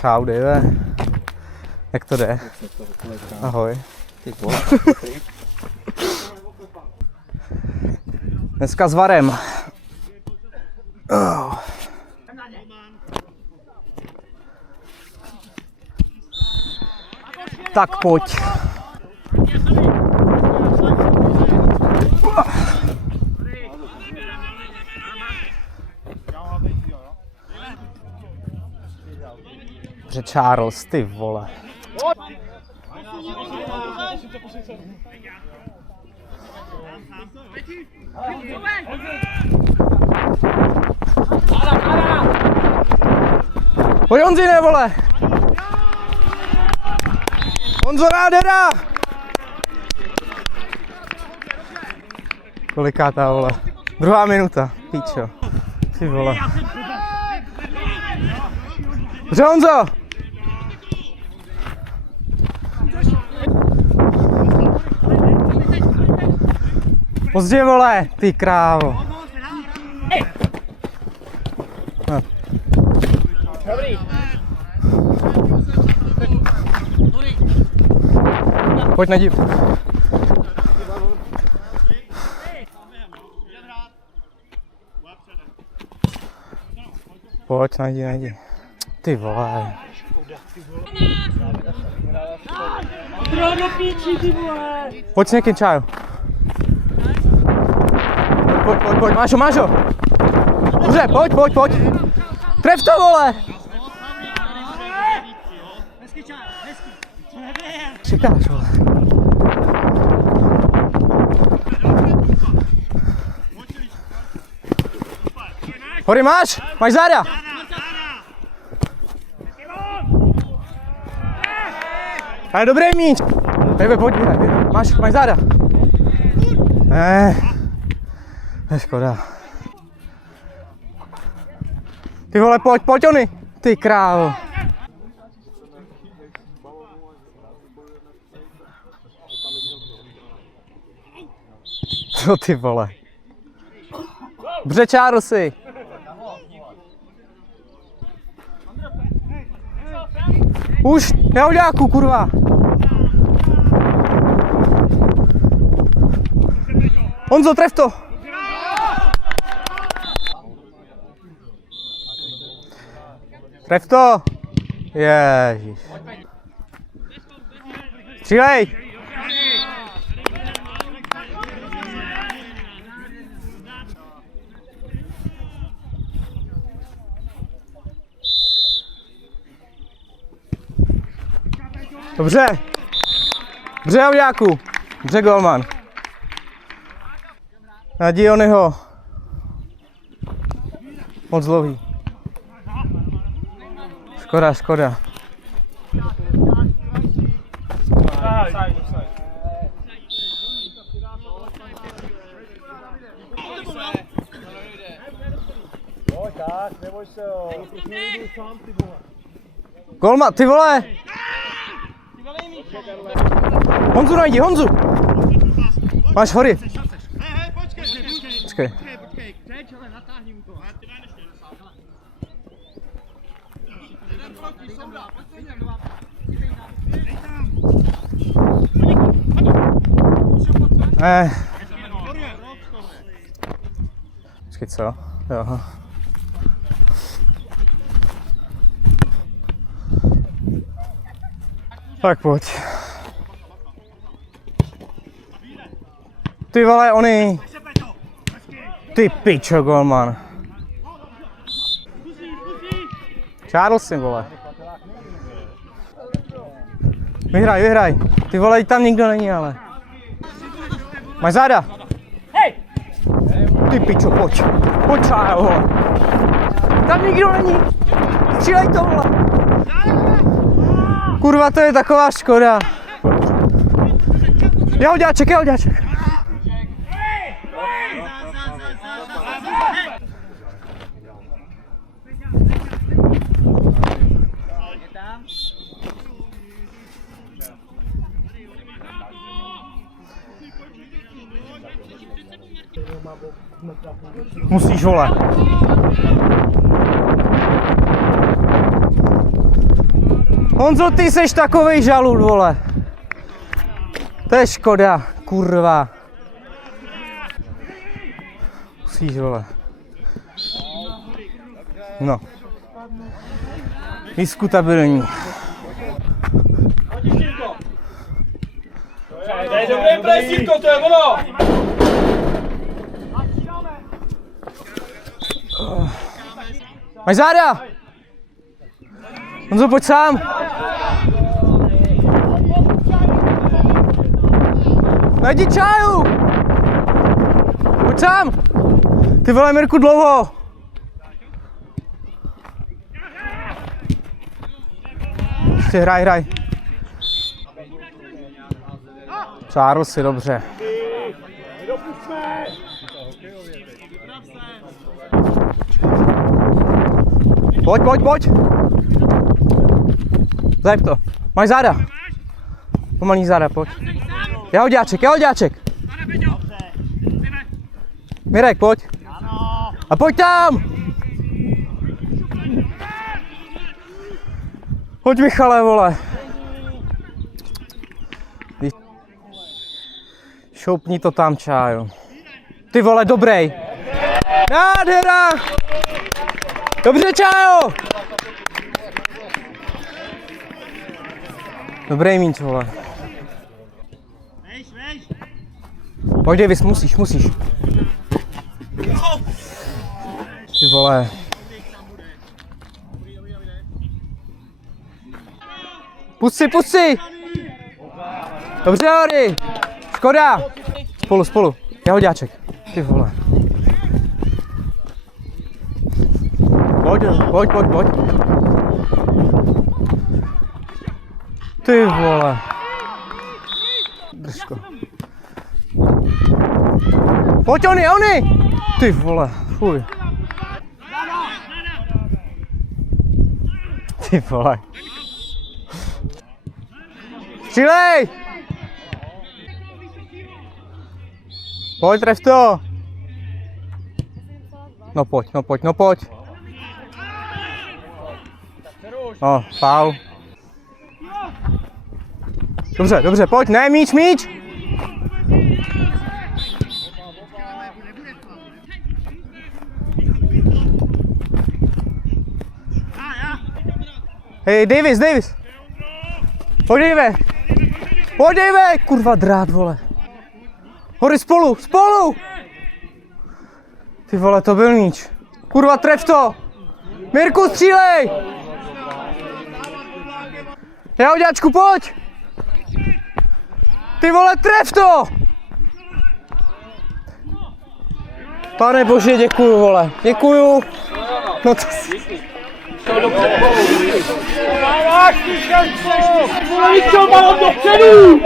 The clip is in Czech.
Čau, Dave. Jak to jde? Ahoj. Dneska s Varem. Oh. Tak pojď. Že Charles, ty vole. Pojď Honzi, ne vole. Honzo, nádhera! Kolikátá vole? 2. minuta, píčo. Ty vole. Dobře, Honzo! Pozdě, vole, ty krávo. Dobrý. Pojď na dív. Pojď, najdi. Ty vole. Do píči, ty vole. Pojď s někým, čaju. Pojď, Mášo. Dobře, pojď. Tref to, vole. Čekáš, vole. Hory, máš záda. Ale dobrý míč. Tebe, pojď, máš záda. To je škoda. Ty vole, pojď ony. Ty krávo. Co ty vole? Dobře, Charlesy. Už, nehoďáku, kurva. Honzo, tref to. Tref to. Ježiš. Střílej. Dobře. Dobře, Auďáku. Dobře, golman. Na Dionyho. Moc dlouhý. Škoda. Golman, ty vole! Honzu najdi, Honzu! Máš hory. Počkej. Počkej, co? Jo. Tak pojď. Ty vole, oni. Ty pičo, golman. Charlesy, vole. Vyhraj. Ty vole, tam nikdo není, ale. Máš záda? Hej! Ty pičo, pojď. Pojď, čájo, vole. Tam nikdo není. Střílej to, vole. Kurva, to je taková škoda. Jauďáček. Musíš, vole. Honzo, ty seš takovej žalud, vole. To je škoda, kurva. Musíš, vole. No. Diskutabilní. To je dobré presívko, to je ono! Máš záda! Honzo, pojď sám! Najdi čáju! Pojď sám! Ty vole, Mirku, dlouho! Ještě hraj. Čárl si, dobře. Pojď! Zajeb to. Máš záda. Pomalý záda, pojď. Jahoďáček. Mirek, pojď. A pojď tam! Pojď, Michale, vole. Šoupni to tam, čáju. Ty vole, dobrý. Nádhera! Dobře, čájo! Dobrý míč, vole. Pojď, Davis, musíš. Ty vole. Pust si! Dobře, Hori! Škoda! Spolu. Jahoďáček. Ty vole. Pojď. Ty vole. Držko. Pojď, oni! Ty vole, fuj. Ty vole. Střílej! Pojď, tref to! No pojď. No, faul. Dobře, pojď, ne, míč! Hej, Davis! Pojď, Dave! Kurva, drát, vole. Hori, spolu! Ty vole, to byl míč. Kurva, tref to! Mirku, střílej! Jahoďáčku, pojď! Ty vole, tref to! Pane bože, děkuju, vole. Děkuju. No to si... Máš, ty šelco! Vole, chtěl balon dopředu!